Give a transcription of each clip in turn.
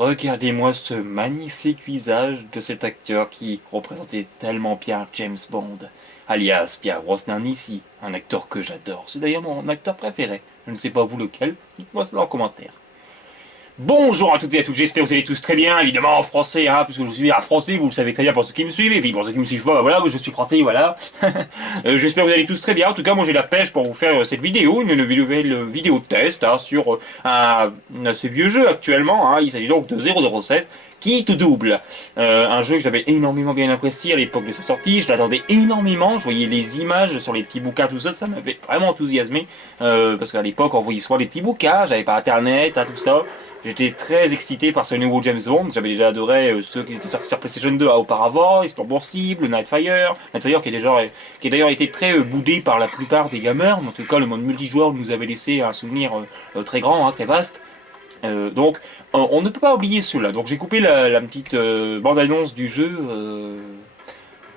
Regardez-moi ce magnifique visage de cet acteur qui représentait tellement bien James Bond, alias Pierre Brosnan ici, un acteur que j'adore. C'est d'ailleurs mon acteur préféré. Je ne sais pas vous lequel, dites-moi cela en commentaire. Bonjour à toutes et à tous, j'espère que vous allez tous très bien, évidemment en français, hein, puisque je suis un français, vous le savez très bien pour ceux qui me suivent, et puis pour ceux qui me suivent pas, bah voilà, je suis français, voilà. J'espère que vous allez tous très bien, en tout cas moi j'ai la pêche pour vous faire cette vidéo, une nouvelle vidéo test hein, sur un assez vieux jeu actuellement, hein, il s'agit donc de 007, qui te double. Un jeu que j'avais énormément bien apprécié à l'époque de sa sortie, je l'attendais énormément, je voyais les images sur les petits bouquins, tout ça, ça m'avait vraiment enthousiasmé, parce qu'à l'époque on voyait soit les petits bouquins, j'avais pas internet, hein, tout ça. J'étais très excité par ce nouveau James Bond. J'avais déjà adoré ceux qui étaient sortis sur PlayStation 2 auparavant, Explorer, Nightfire qui a d'ailleurs été très boudé par la plupart des gamers. En tout cas, le mode multijoueur nous avait laissé un souvenir très grand, hein, très vaste. Donc, on ne peut pas oublier cela. Donc, j'ai coupé la petite bande-annonce du jeu.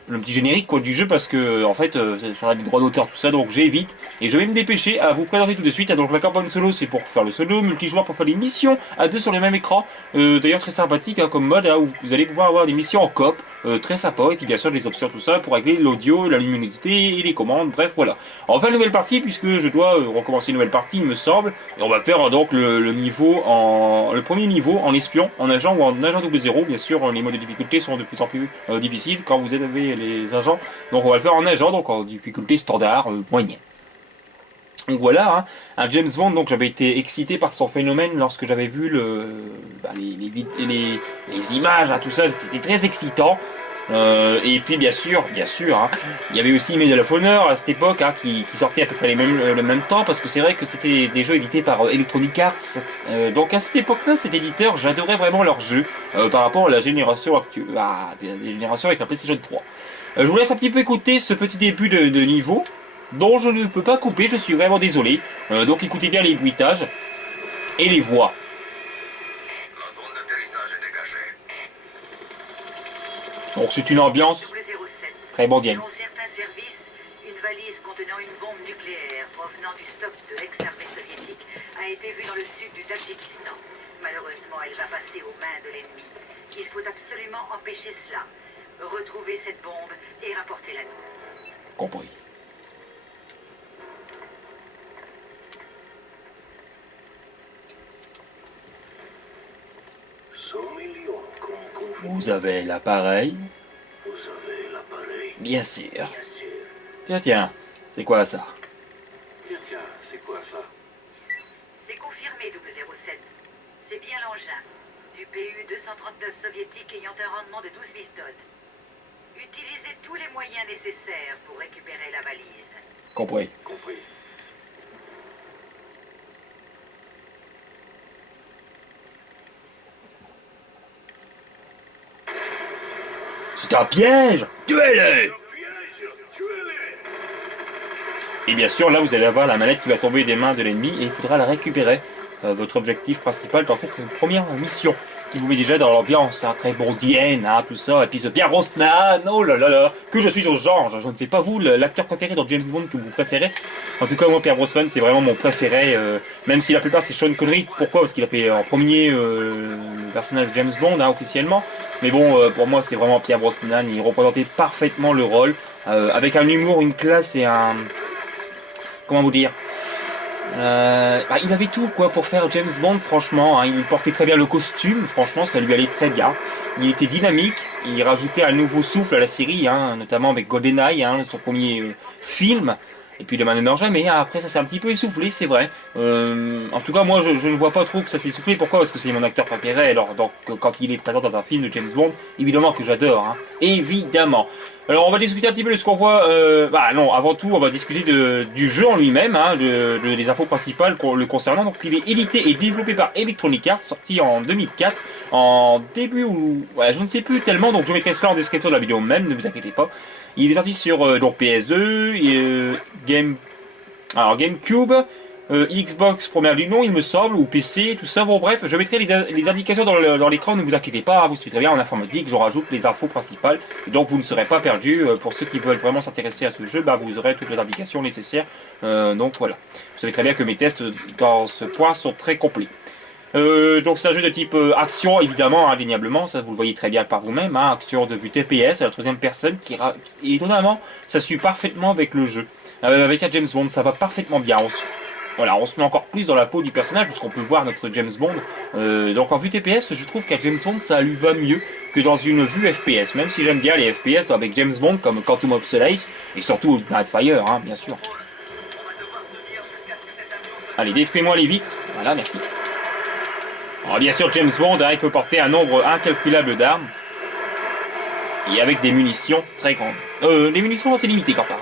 Le petit générique quoi du jeu parce que en fait ça a des droits d'auteur tout ça, donc j'évite et je vais me dépêcher à vous présenter tout de suite. Donc la campagne solo c'est pour faire le solo, multijoueur pour faire des missions à deux sur le même écran, d'ailleurs très sympathique hein, comme mode hein, où vous allez pouvoir avoir des missions en coop, très sympa, et puis bien sûr des options tout ça pour régler l'audio, la luminosité et les commandes, bref voilà. On va faire une nouvelle partie puisque je dois recommencer une nouvelle partie il me semble, et on va faire donc le premier niveau en espion, en agent ou en agent 00. Bien sûr les modes de difficulté sont de plus en plus difficiles quand vous avez les agents, donc on va le faire en agent, donc en difficulté standard, moyenne. Donc voilà, hein, un James Bond, donc j'avais été excité par son phénomène lorsque j'avais vu les images, hein, tout ça, c'était très excitant. Et puis bien sûr, hein, il y avait aussi Medal of Honor à cette époque hein, qui sortait à peu près le même temps, parce que c'est vrai que c'était des jeux édités par Electronic Arts. Donc à cette époque-là, cet éditeur, j'adorais vraiment leurs jeux par rapport à la génération actuelle, la génération avec la PlayStation 3. Je vous laisse un petit peu écouter ce petit début de niveau, dont je ne peux pas couper, je suis vraiment désolé. Donc écoutez bien les bruitages et les voix. La zone d'atterrissage est dégagée. Donc c'est une ambiance très bondienne. Selon certains services, une valise contenant une bombe nucléaire provenant du stock de l'ex-armée soviétique a été vue dans le sud du Tadjikistan. Malheureusement, elle va passer aux mains de l'ennemi. Il faut absolument empêcher cela. Retrouvez cette bombe et rapportez-la nous. Compris. Vous avez l'appareil? Vous avez l'appareil? Bien sûr. Bien sûr. Tiens, c'est quoi ça? Tiens, c'est quoi ça? C'est confirmé, 007. C'est bien l'engin du PU-239 soviétique ayant un rendement de 12 000 tonnes. Utilisez tous les moyens nécessaires pour récupérer la valise. Compris. Compris. C'est un piège! Tuez-les! Piège! Tuez-les! Et bien sûr, là vous allez avoir la manette qui va tomber des mains de l'ennemi et il faudra la récupérer. Votre objectif principal dans cette première mission. Qui vous met déjà dans l'ambiance, hein, très bondienne, hein, tout ça. Et puis ce Pierre Brosnan, oh là là là, que je suis au genre. Je ne sais pas vous, l'acteur préféré dans James Bond que vous préférez. En tout cas, moi, Pierre Brosnan, c'est vraiment mon préféré. Même si la plupart c'est Sean Connery. Pourquoi? Parce qu'il a fait en premier le personnage de James Bond, hein, officiellement. Mais bon, pour moi, c'est vraiment Pierre Brosnan. Il représentait parfaitement le rôle, avec un humour, une classe et un... Comment vous dire? Il avait tout quoi pour faire James Bond, franchement, hein, il portait très bien le costume, franchement ça lui allait très bien. Il était dynamique, il rajoutait un nouveau souffle à la série, hein, notamment avec GoldenEye, hein, son premier film. Et puis Le Man ne meurt jamais, hein. Après ça s'est un petit peu essoufflé, c'est vrai. En tout cas moi je ne vois pas trop que ça s'est essoufflé, pourquoi? Parce que c'est mon acteur préféré, alors donc, quand il est présent dans un film de James Bond, évidemment que j'adore, hein, évidemment. Alors on va discuter un petit peu de ce qu'on voit, non, avant tout on va discuter du jeu en lui-même, hein, des infos principales le concernant. Donc il est édité et développé par Electronic Arts, sorti en 2004, en début ou... Ouais, je ne sais plus tellement, donc je mettrai cela en description de la vidéo même, ne vous inquiétez pas. Il est sorti sur donc PS2, GameCube, Xbox première du nom il me semble, ou PC, tout ça, bon bref, je mettrai les indications dans l'écran, ne vous inquiétez pas, vous suivez très bien en informatique, je rajoute les infos principales, donc vous ne serez pas perdu. Pour ceux qui veulent vraiment s'intéresser à ce jeu, vous aurez toutes les indications nécessaires, donc voilà. Vous savez très bien que mes tests dans ce point sont très complets. Donc c'est un jeu de type action, évidemment, indéniablement, ça vous le voyez très bien par vous-même, hein, action de but TPS à la troisième personne, et étonnamment, ça suit parfaitement avec le jeu. Avec un James Bond, ça va parfaitement bien. Voilà, on se met encore plus dans la peau du personnage, puisqu'on peut voir notre James Bond. Donc en vue TPS, je trouve qu'à James Bond, ça lui va mieux que dans une vue FPS, même si j'aime bien les FPS avec James Bond, comme Quantum of Solace, et surtout Nightfire, hein, bien sûr. Allez, détruis-moi les vitres. Voilà, merci. Alors bien sûr, James Bond, hein, il peut porter un nombre incalculable d'armes. Et avec des munitions très grandes. Les munitions, c'est limité par contre.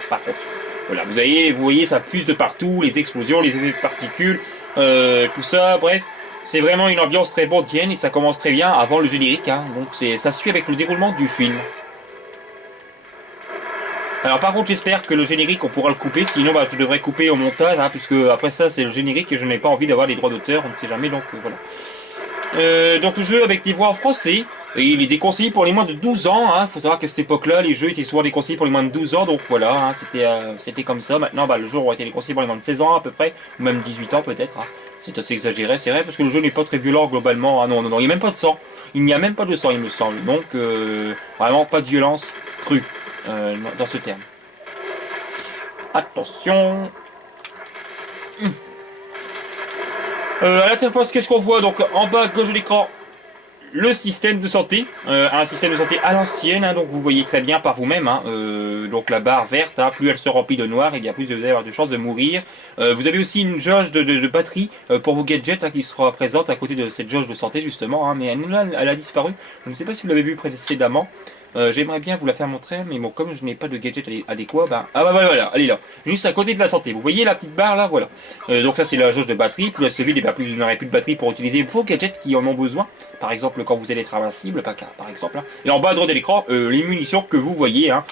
Voilà, vous voyez, ça fuse de partout, les explosions, les effets de particules, tout ça, bref. C'est vraiment une ambiance très bondienne et ça commence très bien avant le générique. Hein, donc ça suit avec le déroulement du film. Alors par contre, j'espère que le générique, on pourra le couper, sinon bah, je devrais couper au montage, hein, puisque après ça, c'est le générique et je n'ai pas envie d'avoir les droits d'auteur, on ne sait jamais, donc voilà. Donc le jeu avec des voix en français, et il est déconseillé pour les moins de 12 ans, hein. Faut savoir qu'à cette époque-là, les jeux étaient souvent déconseillés pour les moins de 12 ans, donc voilà, hein, c'était comme ça. Maintenant, bah, le jeu aurait été déconseillé pour les moins de 16 ans à peu près, ou même 18 ans peut-être. Hein. C'est assez exagéré, c'est vrai, parce que le jeu n'est pas très violent globalement. Ah non, il n'y a même pas de sang. Il n'y a même pas de sang, il me semble. Donc, vraiment pas de violence crue dans ce terme. Attention. À l'interface, qu'est-ce qu'on voit? Donc en bas à gauche de l'écran, le système de santé, un système de santé à l'ancienne, hein, donc vous voyez très bien par vous-même, hein, donc la barre verte, hein, plus elle se remplit de noir, il y a plus vous avez de chances de mourir. Vous avez aussi une jauge de batterie pour vos gadgets, hein, qui sera présente à côté de cette jauge de santé justement, hein, mais elle a disparu. Je ne sais pas si vous l'avez vu précédemment. J'aimerais bien vous la faire montrer, mais bon, comme je n'ai pas de gadget adéquat, bah, ah bah voilà, elle est là, juste à côté de la santé. Vous voyez la petite barre là, voilà. Donc ça c'est la jauge de batterie, plus elle se vide, et bien plus vous n'aurez plus de batterie pour utiliser vos gadgets qui en ont besoin. Par exemple quand vous allez être invincible, par exemple. Hein. Et en bas à droite de l'écran, les munitions que vous voyez. Hein.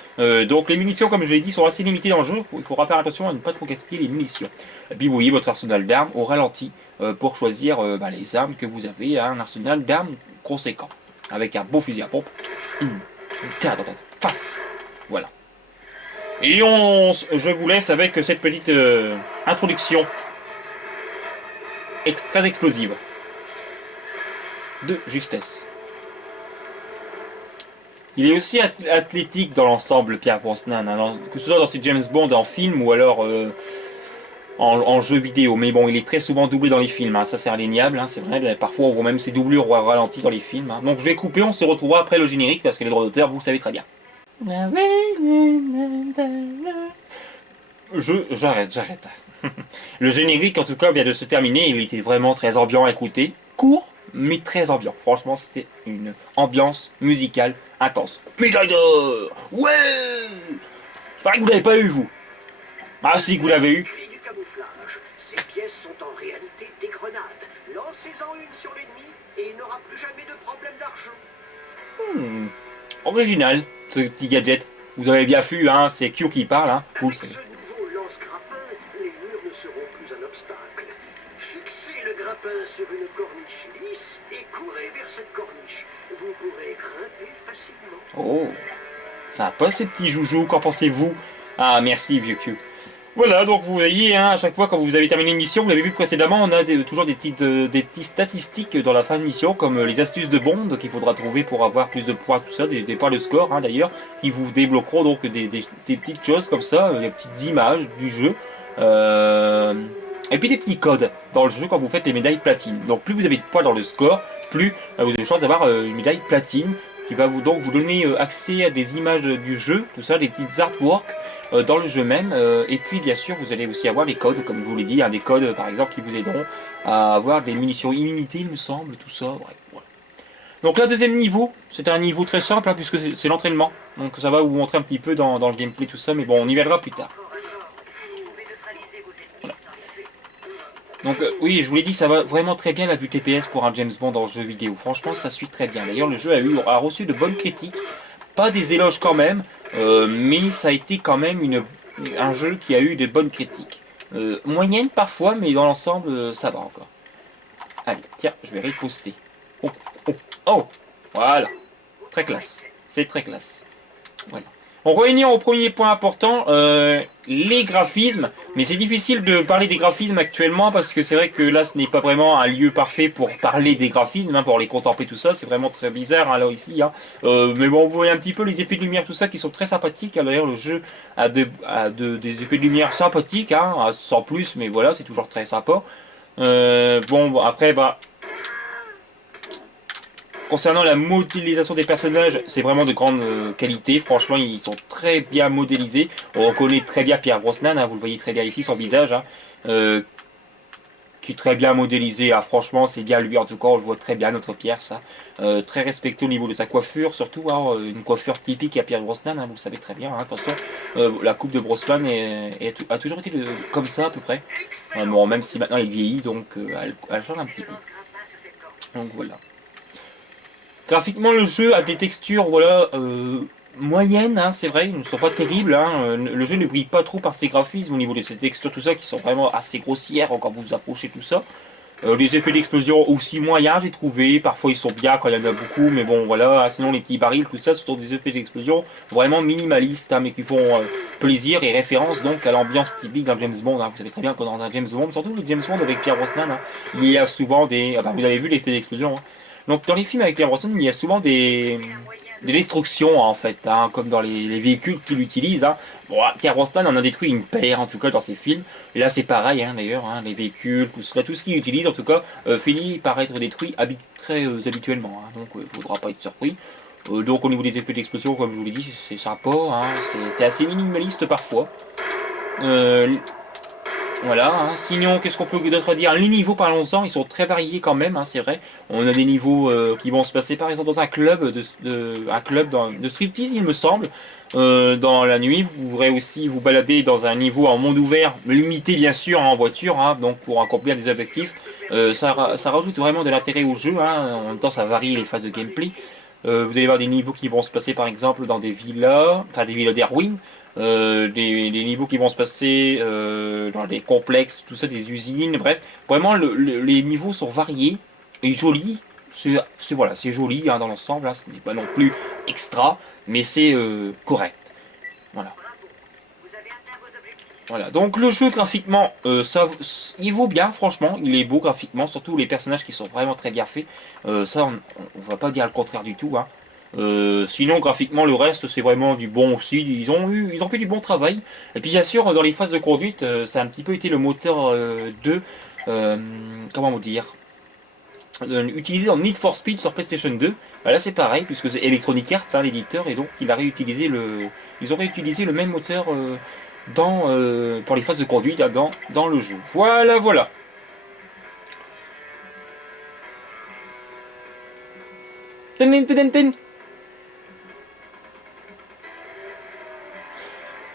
Donc les munitions, comme je l'ai dit, sont assez limitées dans le jeu. Il faudra faire attention à ne pas trop gaspiller les munitions. Et puis vous voyez votre arsenal d'armes au ralenti pour choisir les armes que vous avez, hein, un arsenal d'armes conséquent, avec un beau fusil à pompe. Tiens, dans ta face. Voilà. Et je vous laisse avec cette petite introduction très explosive de justesse. Il est aussi athlétique dans l'ensemble, Pierre Brosnan, hein, que ce soit dans ses James Bond en film ou alors en jeu vidéo. Mais bon, il est très souvent doublé dans les films, hein, ça c'est indéniable, hein, c'est vrai. Parfois on voit même ses doublures ralenties dans les films. Hein. Donc je vais couper, on se retrouvera après le générique parce que les droits d'auteur, vous le savez très bien. J'arrête. Le générique en tout cas vient de se terminer, il était vraiment très ambiant à écouter, court mais très ambiant. Franchement c'était une ambiance musicale intense. Médaille d'or. Ouais. Pareil que vous l'avez pas eu vous. Ah si que vous l'avez eu. Ces pièces sont en réalité des grenades. Lancez-en une sur l'ennemi et il n'aura plus jamais de problème d'argent. Original, ce petit gadget. Vous avez bien vu, hein, c'est Q qui parle. Hein. Avec ce nouveau lance-grappin, les murs ne seront plus un obstacle. Fixez le grappin sur une corniche lisse et courez vers cette corniche. Vous pourrez grimper facilement. Oh, sympa ces petits joujoux, qu'en pensez-vous? Ah, merci vieux Q. Voilà, donc vous voyez, hein, à chaque fois quand vous avez terminé une mission, vous l'avez vu précédemment, on a toujours des petites statistiques dans la fin de mission, comme les astuces de Bond qu'il faudra trouver pour avoir plus de points, tout ça, des points de score hein, d'ailleurs, qui vous débloqueront donc des petites choses comme ça, des petites images du jeu, et puis des petits codes dans le jeu quand vous faites les médailles platine. Donc plus vous avez de points dans le score, plus vous avez de chance d'avoir une médaille platine, qui va donc vous donner accès à des images du jeu, tout ça, des petites artworks, dans le jeu même, et puis bien sûr vous allez aussi avoir les codes, comme je vous l'ai dit, hein, des codes par exemple qui vous aideront à avoir des munitions illimitées il me semble, tout ça, bref, voilà. Donc là deuxième niveau, c'est un niveau très simple hein, puisque c'est l'entraînement, donc ça va vous montrer un petit peu dans le gameplay tout ça, mais bon on y viendra plus tard. Voilà. Donc oui, je vous l'ai dit, ça va vraiment très bien la vue TPS pour un James Bond en jeu vidéo, franchement ça suit très bien, d'ailleurs le jeu a reçu de bonnes critiques, pas des éloges quand même, mais ça a été quand même un jeu qui a eu de bonnes critiques. Moyennes parfois, mais dans l'ensemble, ça va encore. Allez, tiens, je vais riposter. Oh, voilà. Très classe. C'est très classe. Voilà. On revient au premier point important, les graphismes. Mais c'est difficile de parler des graphismes actuellement parce que c'est vrai que là ce n'est pas vraiment un lieu parfait pour parler des graphismes, hein, pour les contempler tout ça. C'est vraiment très bizarre hein, là ici. Hein. Mais bon, vous voyez un petit peu les effets de lumière, tout ça qui sont très sympathiques. Hein. D'ailleurs le jeu a, des effets de lumière sympathiques, hein, sans plus, mais voilà, c'est toujours très sympa. Bon, après, bah... Concernant la modélisation des personnages, c'est vraiment de grande qualité. Franchement, ils sont très bien modélisés. On reconnaît très bien Pierce Brosnan, hein, vous le voyez très bien ici, son visage, hein, qui est très bien modélisé. Ah, franchement, c'est bien lui en tout cas, on le voit très bien, notre Pierce. Hein. Très respecté au niveau de sa coiffure, surtout hein, une coiffure typique à Pierce Brosnan, hein, vous le savez très bien. Hein, de toute façon, la coupe de Brosnan a toujours été comme ça à peu près. Bon, même si maintenant il vieillit, donc elle change un petit peu. Donc voilà. Graphiquement, le jeu a des textures, voilà, moyennes, hein, c'est vrai, ils ne sont pas terribles. Hein, le jeu ne brille pas trop par ses graphismes au niveau de ses textures, tout ça, qui sont vraiment assez grossières quand vous vous approchez, tout ça. Les effets d'explosion aussi moyens, j'ai trouvé. Parfois, ils sont bien quand il y en a beaucoup, mais bon, voilà. Sinon, les petits barils, tout ça, ce sont des effets d'explosion vraiment minimalistes, hein, mais qui font plaisir et référence donc à l'ambiance typique d'un James Bond. Hein. Vous savez très bien que dans un James Bond, surtout le James Bond avec Pierce Brosnan, hein, il y a souvent des... Ah bah, vous avez vu l'effet d'explosion, hein. Donc dans les films avec Pierce Brosnan, il y a souvent des destructions en fait, hein, comme dans les véhicules qu'il utilise. Hein. Bon, Pierce Brosnan en a détruit une paire en tout cas dans ses films. Et là c'est pareil hein, d'ailleurs, hein, les véhicules, tout ce qu'il utilise en tout cas finit par être détruit très habituellement. Hein, donc il ne faudra pas être surpris. Donc au niveau des effets d'explosion, comme je vous l'ai dit, c'est sympa, hein, c'est assez minimaliste parfois. Voilà, hein. Sinon, qu'est-ce qu'on peut d'autre dire? Les niveaux, parlons-en, ils sont très variés quand même, hein, c'est vrai. On a des niveaux qui vont se passer par exemple dans un club de striptease, il me semble. Dans la nuit, vous pourrez aussi vous balader dans un niveau en monde ouvert, limité bien sûr en voiture, hein, donc pour accomplir des objectifs. Ça rajoute vraiment de l'intérêt au jeu, hein. En même temps ça varie les phases de gameplay. Vous allez voir des niveaux qui vont se passer par exemple dans des villas, enfin des villas d'Erwin. Des niveaux qui vont se passer dans des complexes, tout ça, des usines, bref. Vraiment, les niveaux sont variés et jolis. Voilà, c'est joli hein, dans l'ensemble, hein, ce n'est pas non plus extra, mais c'est correct. Voilà. Voilà, donc le jeu graphiquement, il vaut bien, franchement, il est beau graphiquement, surtout les personnages qui sont vraiment très bien faits. Ça, on va pas dire le contraire du tout, hein. Sinon graphiquement le reste c'est vraiment du bon aussi, ils ont fait du bon travail. Et puis bien sûr dans les phases de conduite ça a un petit peu été le moteur comment vous dire, utilisé dans Need for Speed sur PlayStation 2. Bah, là c'est pareil puisque c'est Electronic Arts hein, l'éditeur, et donc ils ont réutilisé le même moteur pour les phases de conduite dans le jeu. Voilà.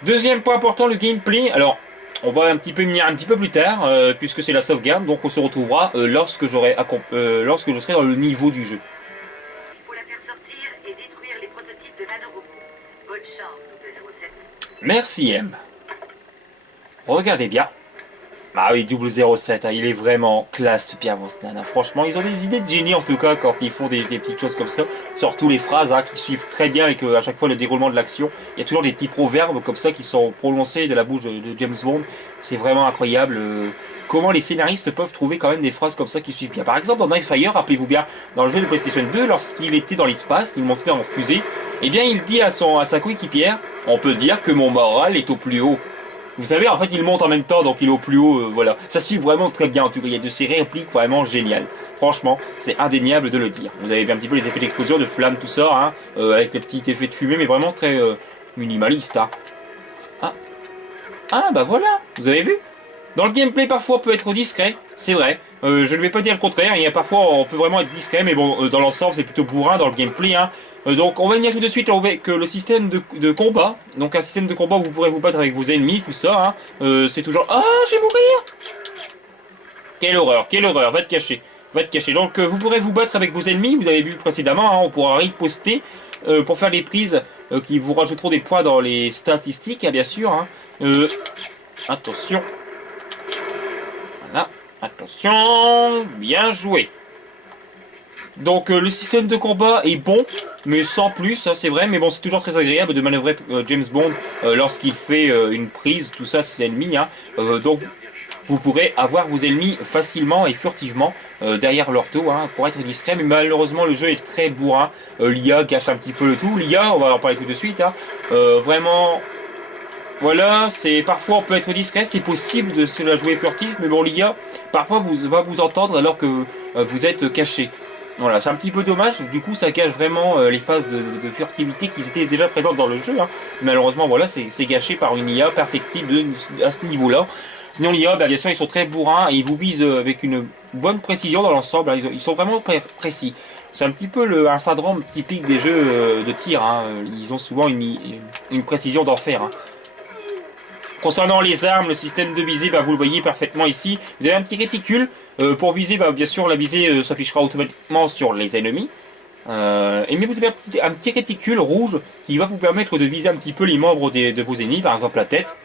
Deuxième point important, le gameplay. Alors, on va venir un petit peu plus tard, puisque c'est la sauvegarde, donc on se retrouvera lorsque je serai dans le niveau du jeu. Il faut la faire sortir et détruire les prototypes de nanorobots. Bonne chance, 007. Merci M. Regardez bien. Ah oui, 007, hein, il est vraiment classe, Pierce Brosnan. Hein. Franchement, ils ont des idées de génie en tout cas quand ils font des petites choses comme ça. Surtout les phrases hein, qui suivent très bien avec à chaque fois le déroulement de l'action. Il y a toujours des petits proverbes comme ça qui sont prononcés de la bouche de James Bond. C'est vraiment incroyable comment les scénaristes peuvent trouver quand même des phrases comme ça qui suivent bien. Par exemple, dans Nightfire, rappelez-vous bien, dans le jeu de PlayStation 2, lorsqu'il était dans l'espace, il montait en fusée, eh bien il dit à sa coéquipière, on peut dire que mon moral est au plus haut. Vous savez, en fait, il monte en même temps, donc il est au plus haut, voilà. Ça se suit vraiment très bien, en tout cas. Il y a de ces répliques vraiment géniales. Franchement, c'est indéniable de le dire. Vous avez un petit peu les effets d'explosion, de flammes, tout ça, hein, avec les petits effets de fumée, mais vraiment très minimaliste. Hein. Ah, bah voilà, vous avez vu? Dans le gameplay, parfois, on peut être discret, c'est vrai. Je ne vais pas dire le contraire, il y a parfois, on peut vraiment être discret, mais bon, dans l'ensemble, c'est plutôt bourrin dans le gameplay, hein. Donc on va venir tout de suite avec le système de combat. Donc un système de combat où vous pourrez vous battre avec vos ennemis, tout ça. Hein. C'est toujours... Ah, je vais mourir! Quelle horreur, va te cacher. Donc vous pourrez vous battre avec vos ennemis, vous avez vu précédemment, hein, on pourra riposter pour faire les prises qui vous rajouteront des points dans les statistiques, hein, bien sûr. Hein. Attention. Voilà, attention, bien joué. Donc le système de combat est bon, mais sans plus, ça c'est vrai. Mais bon, c'est toujours très agréable de manœuvrer James Bond lorsqu'il fait une prise, tout ça, ses ennemis. Hein. Donc, vous pourrez avoir vos ennemis facilement et furtivement derrière leur dos hein, pour être discret. Mais malheureusement, le jeu est très bourrin. L'IA gâche un petit peu le tout. L'IA, on va en parler tout de suite. Hein. Vraiment, voilà, c'est parfois on peut être discret. C'est possible de se la jouer furtif, mais bon, l'IA parfois va vous entendre alors que vous êtes caché. Voilà, c'est un petit peu dommage. Du coup, ça gâche vraiment les phases de furtivité qui étaient déjà présentes dans le jeu. Hein. Malheureusement, voilà, c'est gâché par une IA perfectible à ce niveau-là. Sinon l'IA, bien sûr, ils sont très bourrins et ils vous visent avec une bonne précision dans l'ensemble. Ils sont vraiment précis. C'est un petit peu un syndrome typique des jeux de tir. Hein. Ils ont souvent une précision d'enfer. Hein. Concernant les armes, le système de visée, vous le voyez parfaitement ici. Vous avez un petit réticule. Pour viser, bien sûr, la visée s'affichera automatiquement sur les ennemis. Mais vous avez un petit réticule rouge qui va vous permettre de viser un petit peu les membres de vos ennemis, par exemple la tête.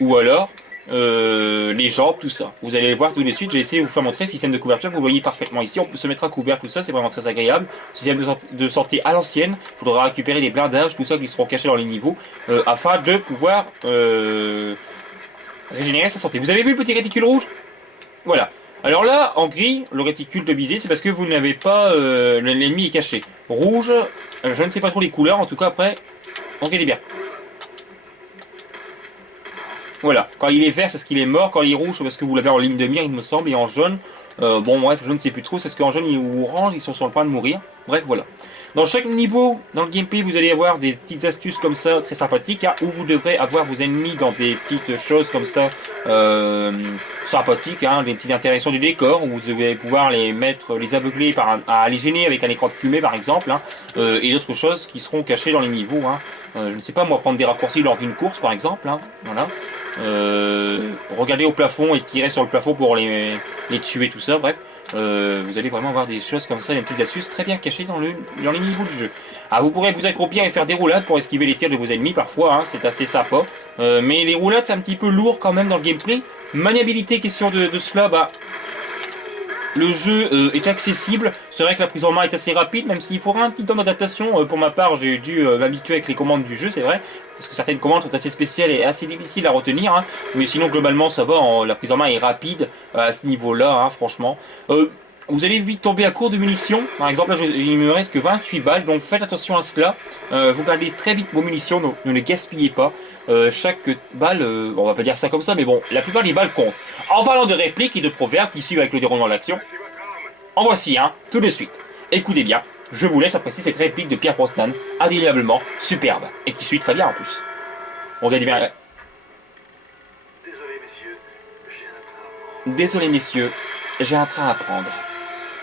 Ou alors... les jambes, tout ça. Vous allez le voir tout de suite, j'ai essayé de vous faire montrer le système de couverture, vous voyez parfaitement ici, on peut se mettre à couvert, tout ça, c'est vraiment très agréable. Système de sortie à l'ancienne, il faudra récupérer des blindages, tout ça qui seront cachés dans les niveaux, afin de pouvoir régénérer sa santé. Vous avez vu le petit réticule rouge? Voilà. Alors là, en gris, le réticule de visée, c'est parce que vous n'avez pas, l'ennemi est caché. Rouge, je ne sais pas trop les couleurs, en tout cas après, regardez bien. Voilà, quand il est vert, c'est parce qu'il est mort, quand il est rouge, c'est parce que vous l'avez en ligne de mire, il me semble, et en jaune, bon bref, je ne sais plus trop, c'est parce qu'en jaune ou orange, ils sont sur le point de mourir. Bref, voilà. Dans chaque niveau, dans le gameplay, vous allez avoir des petites astuces comme ça, très sympathiques, hein, où vous devrez avoir vos ennemis dans des petites choses comme ça, sympathiques, hein, des petites interactions du décor, où vous devez pouvoir les mettre, les aveugler à les gêner avec un écran de fumée par exemple, hein, et d'autres choses qui seront cachées dans les niveaux. Hein. Je ne sais pas, moi, prendre des raccourcis lors d'une course par exemple, hein, voilà. Regarder au plafond et tirer sur le plafond pour les tuer, tout ça, bref. Vous allez vraiment avoir des choses comme ça, des petites astuces très bien cachées dans les niveaux du jeu. Ah, vous pourrez vous accroupir et faire des roulades pour esquiver les tirs de vos ennemis parfois, hein, c'est assez sympa. Mais les roulades c'est un petit peu lourd quand même dans le gameplay. Maniabilité, question de cela, le jeu est accessible. C'est vrai que la prise en main est assez rapide, même s'il faudra un petit temps d'adaptation. Pour ma part, j'ai dû m'habituer avec les commandes du jeu, c'est vrai. Parce que certaines commandes sont assez spéciales et assez difficiles à retenir. Hein. Mais sinon, globalement, ça va. La prise en main est rapide à ce niveau-là, hein, franchement. Vous allez vite tomber à court de munitions. Par exemple, là, il me reste que 28 balles. Donc faites attention à cela. Vous perdez très vite vos munitions, donc ne les gaspillez pas. Chaque balle, on va pas dire ça comme ça, mais bon, la plupart des balles comptent. En parlant de répliques et de proverbes qui suivent avec le déroulement de l'action, en voici un, tout de suite. Écoutez bien, je vous laisse apprécier cette réplique de Pierre Brosnan, indéniablement superbe, et qui suit très bien en plus. Regardez bien. Désolé messieurs, j'ai un train à prendre. Désolé messieurs, j'ai un train à prendre.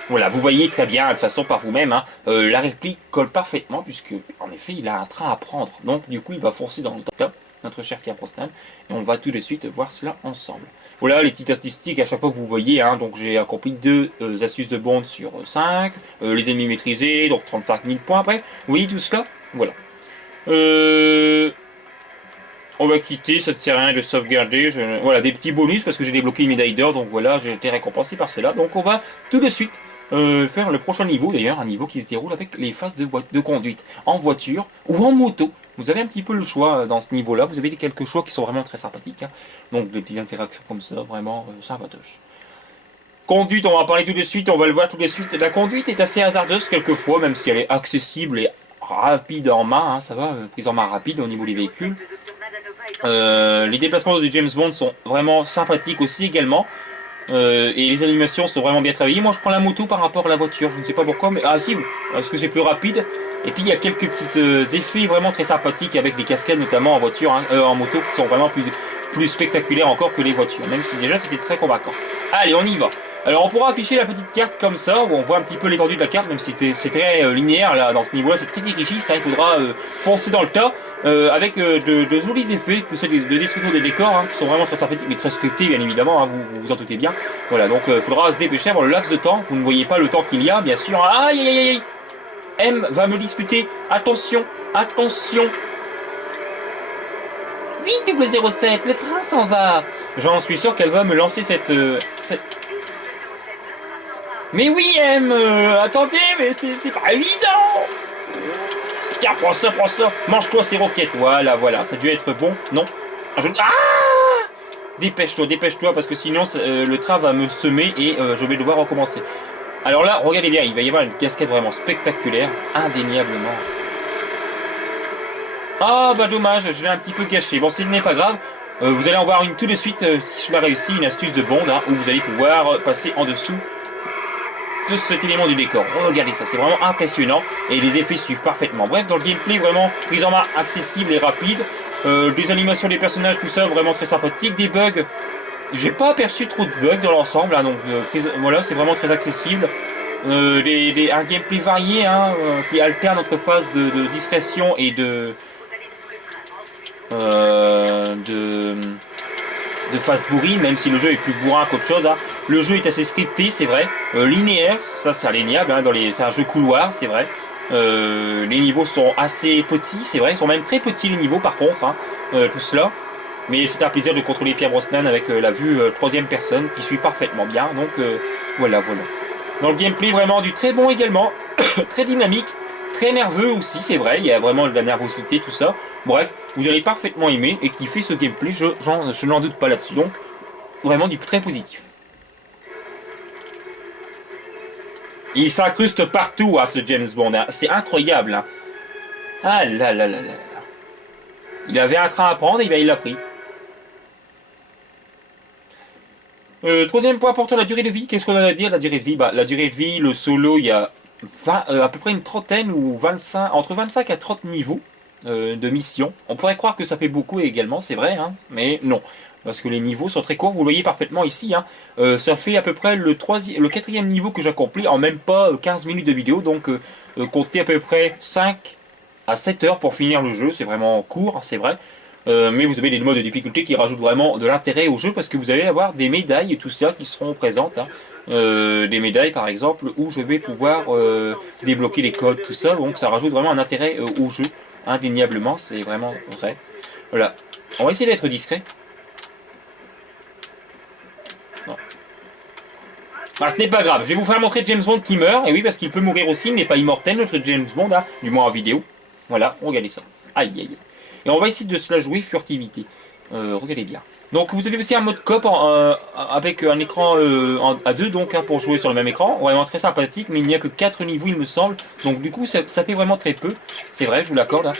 Voilà, vous voyez très bien, de toute façon par vous-même, hein, la réplique colle parfaitement, puisque en effet il a un train à prendre. Donc du coup il va foncer dans le tas, notre cher Pierre Brosnan, et on va tout de suite voir cela ensemble. Voilà les petites statistiques à chaque fois que vous voyez, hein, donc j'ai accompli 2 astuces de Bond sur 5, les ennemis maîtrisés, donc 35 000 points après, vous voyez tout cela, voilà. On va quitter, ça ne sert à rien de sauvegarder, voilà des petits bonus parce que j'ai débloqué une médaille d'or, donc voilà, j'ai été récompensé par cela, donc on va tout de suite faire le prochain niveau, d'ailleurs, un niveau qui se déroule avec les phases de conduite, en voiture ou en moto. Vous avez un petit peu le choix dans ce niveau-là, vous avez quelques choix qui sont vraiment très sympathiques, hein. Donc des petites interactions comme ça, vraiment sympatoches. Conduite, on va en parler tout de suite, on va le voir tout de suite. La conduite est assez hasardeuse quelquefois, même si elle est accessible et rapide en main, hein, ça va, prise en main rapide au niveau des véhicules. Les déplacements de James Bond sont vraiment sympathiques aussi également. Et les animations sont vraiment bien travaillées. Moi je prends la moto par rapport à la voiture, je ne sais pas pourquoi, mais ah si, parce que c'est plus rapide. Et puis il y a quelques petits effets vraiment très sympathiques avec les cascades notamment en voiture, hein, en moto, qui sont vraiment plus spectaculaires encore que les voitures, même si déjà c'était très convaincant. Allez, on y va. Alors on pourra afficher la petite carte comme ça, où on voit un petit peu l'étendue de la carte, même si c'est très linéaire là, dans ce niveau-là, c'est très dirigiste, hein, il faudra foncer dans le tas, avec de jolis effets, de destruction des décors, hein, qui sont vraiment très sympathiques, mais très scriptés bien évidemment, hein, vous en doutez bien. Voilà, donc il faudra se dépêcher avant le laps de temps, vous ne voyez pas le temps qu'il y a, bien sûr. Aïe aïe aïe aïe, M va me disputer, attention, attention. Vite 007, le train s'en va. J'en suis sûr qu'elle va me lancer cette... Mais oui, M, attendez, mais c'est pas évident. Tiens, prends ça, mange-toi ces roquettes. Voilà, voilà, ça a dû être bon. Non. Ah, dépêche-toi, parce que sinon le train va me semer et je vais devoir recommencer. Alors là, regardez bien, il va y avoir une cascade vraiment spectaculaire, indéniablement. Ah bah dommage, je l'ai un petit peu gâché. Bon, ce n'est pas grave. Vous allez en voir une tout de suite si je l'ai réussi, une astuce de Bond, hein, où vous allez pouvoir passer en dessous de cet élément du décor. Regardez ça, c'est vraiment impressionnant et les effets suivent parfaitement. Bref, dans le gameplay, vraiment prise en main accessible et rapide. Des animations des personnages, tout ça, vraiment très sympathique. Des bugs, j'ai pas aperçu trop de bugs dans l'ensemble, hein, donc voilà, c'est vraiment très accessible. Un gameplay varié, hein, qui alterne entre phases de discrétion et de phase bourrine, même si le jeu est plus bourrin qu'autre chose. Hein. Le jeu est assez scripté, c'est vrai. Linéaire, ça c'est indéniable, hein, c'est un jeu couloir, c'est vrai. Les niveaux sont assez petits, c'est vrai, ils sont même très petits les niveaux par contre, hein, tout cela. Mais c'est un plaisir de contrôler Pierre Brosnan avec la vue troisième personne qui suit parfaitement bien. Donc voilà. Dans le gameplay, vraiment du très bon également, très dynamique, très nerveux aussi, c'est vrai, il y a vraiment de la nervosité, tout ça. Bref, vous allez parfaitement aimer et kiffer ce gameplay, je n'en doute pas là-dessus. Donc, vraiment du très positif. Il s'incruste partout, hein, ce James Bond. Hein. C'est incroyable. Hein. Ah là là là là. Il avait un train à prendre et il l'a pris. Troisième point important, la durée de vie. Qu'est-ce qu'on a à dire, la durée de vie? Bah, la durée de vie, le solo, il y a à peu près une trentaine ou 25, entre 25 à 30 niveaux de missions. On pourrait croire que ça fait beaucoup également, c'est vrai, hein, mais non. Parce que les niveaux sont très courts, vous le voyez parfaitement ici. Hein. Ça fait à peu près le quatrième niveau que j'accomplis en même pas 15 minutes de vidéo. Donc comptez à peu près 5 à 7 heures pour finir le jeu. C'est vraiment court, c'est vrai. Mais vous avez des modes de difficulté qui rajoutent vraiment de l'intérêt au jeu. Parce que vous allez avoir des médailles et tout ça qui seront présentes. Hein. Des médailles par exemple où je vais pouvoir débloquer les codes, tout ça. Donc ça rajoute vraiment un intérêt au jeu. Indéniablement, c'est vraiment vrai. Voilà. On va essayer d'être discret. Bah, ce n'est pas grave, je vais vous faire montrer James Bond qui meurt, et oui, parce qu'il peut mourir aussi, il n'est pas immortel, notre James Bond, hein, du moins en vidéo. Voilà, regardez ça. Aïe, aïe, aïe. Et on va essayer de se la jouer furtivité. Regardez bien. Donc, vous avez aussi un mode coop avec un écran à deux, donc, hein, pour jouer sur le même écran. Vraiment très sympathique, mais il n'y a que 4 niveaux, il me semble. Donc, du coup, ça fait vraiment très peu. C'est vrai, je vous l'accorde. Hein.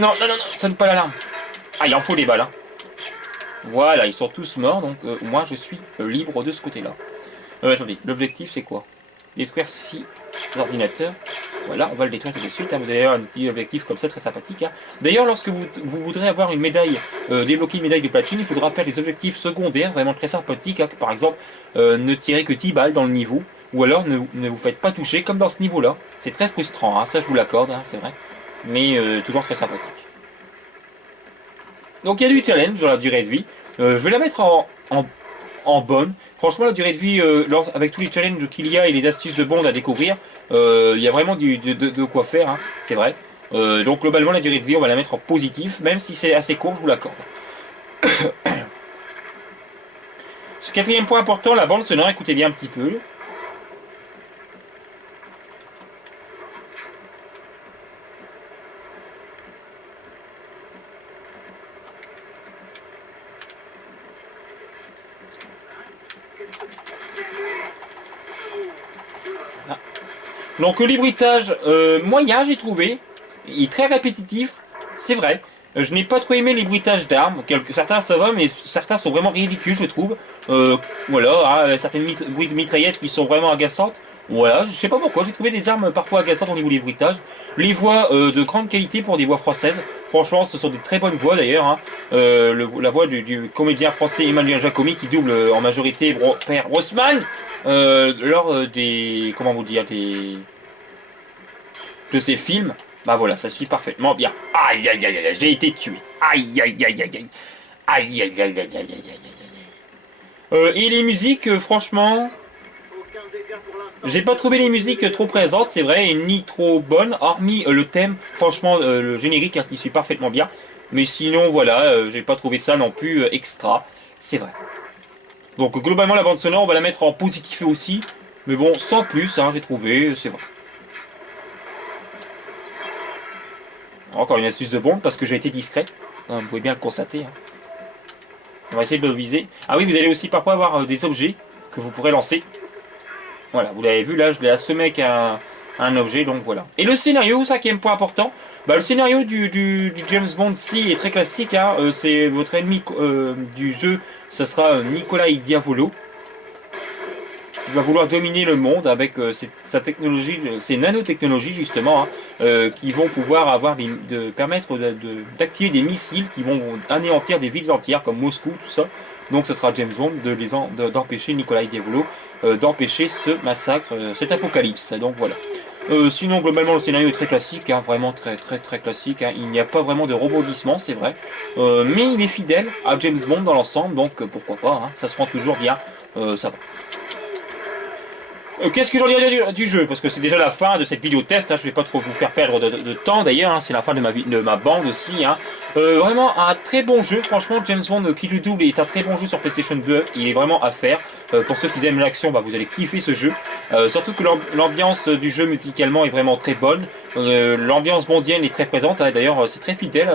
Non, sonne pas l'alarme. Ah, il en faut des balles. Hein. Voilà, ils sont tous morts, donc moi, je suis libre de ce côté-là. Attendez, l'objectif c'est quoi? Détruire 6 ordinateurs. Voilà, on va le détruire tout de suite. Hein. Vous allez avoir un petit objectif comme ça, très sympathique. Hein. D'ailleurs, lorsque vous voudrez avoir une médaille, débloquer une médaille de platine, il faudra faire des objectifs secondaires, vraiment très sympathiques. Hein. Par exemple, ne tirez que 10 balles dans le niveau, ou alors ne vous faites pas toucher, comme dans ce niveau-là. C'est très frustrant, hein. Ça je vous l'accorde, hein, c'est vrai. Mais toujours très sympathique. Donc il y a du challenge dans la durée de vie. Je vais la mettre en bonne. Franchement, la durée de vie, avec tous les challenges qu'il y a et les astuces de Bond à découvrir, il y a vraiment de quoi faire, hein, c'est vrai. Donc globalement, la durée de vie, on va la mettre en positif, même si c'est assez court, je vous l'accorde. Quatrième point important, la bande sonore, écoutez bien un petit peu. Donc le bruitage moyen, j'ai trouvé. Il est très répétitif, c'est vrai. Je n'ai pas trop aimé les bruitages d'armes. Certains ça va, mais certains sont vraiment ridicules, je trouve. Voilà, hein, certaines bruits de mitraillettes qui sont vraiment agaçantes. Voilà, je sais pas pourquoi, j'ai trouvé des armes parfois agaçantes au niveau des bruitages. Les voix de grande qualité pour des voix françaises. Franchement, ce sont de très bonnes voix d'ailleurs. Hein. La voix du comédien français Emmanuel Jacomi qui double en majorité Père Brosnan lors des... comment vous dire, de ces films. Bah voilà, ça suit parfaitement bien. Aïe aïe aïe aïe, j'ai été tué. Aïe aïe aïe aïe aïe. Aïe aïe aïe aïe aïe aïe. Et les musiques, franchement... j'ai pas trouvé les musiques trop présentes, c'est vrai, et ni trop bonnes, hormis le thème, franchement, le générique hein, qui suit parfaitement bien. Mais sinon, voilà, j'ai pas trouvé ça non plus extra, c'est vrai. Donc globalement, la bande sonore, on va la mettre en positif aussi. Mais bon, sans plus, hein, j'ai trouvé, c'est vrai. Encore une astuce de Bond parce que j'ai été discret. Vous pouvez bien le constater. Hein. On va essayer de le viser. Ah oui, vous allez aussi parfois avoir des objets que vous pourrez lancer. Voilà, vous l'avez vu là, je l'ai assommé avec un objet, donc voilà. Et le scénario, ça qui est un point important. Bah, le scénario du James Bond si est très classique. Hein. C'est votre ennemi du jeu, ça sera Nikolai Diavolo. Il va vouloir dominer le monde avec sa technologie, ses nanotechnologies justement, hein, qui vont pouvoir avoir permettre d'activer des missiles qui vont anéantir des villes entières comme Moscou, tout ça. Donc ce sera James Bond d'empêcher Nikolai Diavolo d'empêcher ce massacre, cet apocalypse. Donc voilà. Sinon globalement le scénario est très classique, hein, vraiment très classique. Hein. Il n'y a pas vraiment de rebondissement, c'est vrai, mais il est fidèle à James Bond dans l'ensemble, donc pourquoi pas. Hein, ça se prend toujours bien, ça va. Qu'est-ce que j'en dirais du jeu? Parce que c'est déjà la fin de cette vidéo test, hein, je ne vais pas trop vous faire perdre de temps d'ailleurs, hein, c'est la fin de ma bande aussi. Hein. Vraiment un très bon jeu, franchement James Bond qui joue double est un très bon jeu sur PlayStation 2, il est vraiment à faire. Pour ceux qui aiment l'action, bah, vous allez kiffer ce jeu. Surtout que l'ambiance du jeu musicalement est vraiment très bonne. L'ambiance bondienne est très présente, hein, d'ailleurs c'est très fidèle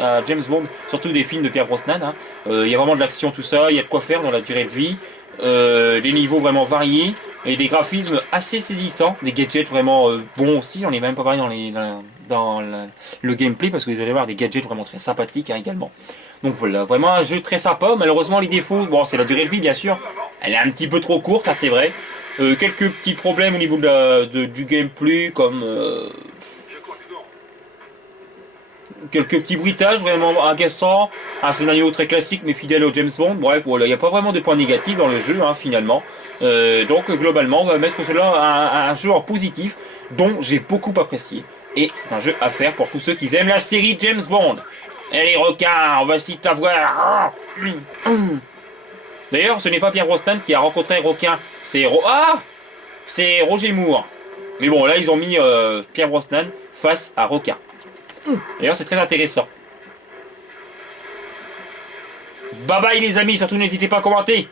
à James Bond, surtout des films de Pierre Brosnan. Hein. Il y a vraiment de l'action, tout ça, il y a de quoi faire dans la durée de vie. Des niveaux vraiment variés et des graphismes assez saisissants, des gadgets vraiment bons aussi. On est même pas parlé dans le gameplay parce que vous allez voir des gadgets vraiment très sympathiques hein, également. Donc voilà, vraiment un jeu très sympa. Malheureusement les défauts, bon c'est la durée de vie bien sûr, elle est un petit peu trop courte, hein, c'est vrai. Quelques petits problèmes au niveau du gameplay comme quelques petits bruitages vraiment agaçants, un scénario très classique mais fidèle au James Bond. Bref, voilà, il n'y a pas vraiment de points négatifs dans le jeu hein, finalement. Donc globalement, on va mettre cela un jeu en positif dont j'ai beaucoup apprécié. Et c'est un jeu à faire pour tous ceux qui aiment la série James Bond. Et les requins, on va essayer de t'avoir. D'ailleurs, ce n'est pas Pierre Brosnan qui a rencontré un requin, c'est Roger Moore. Mais bon, là ils ont mis Pierre Brosnan face à requin. D'ailleurs c'est très intéressant. Bye bye les amis, surtout n'hésitez pas à commenter.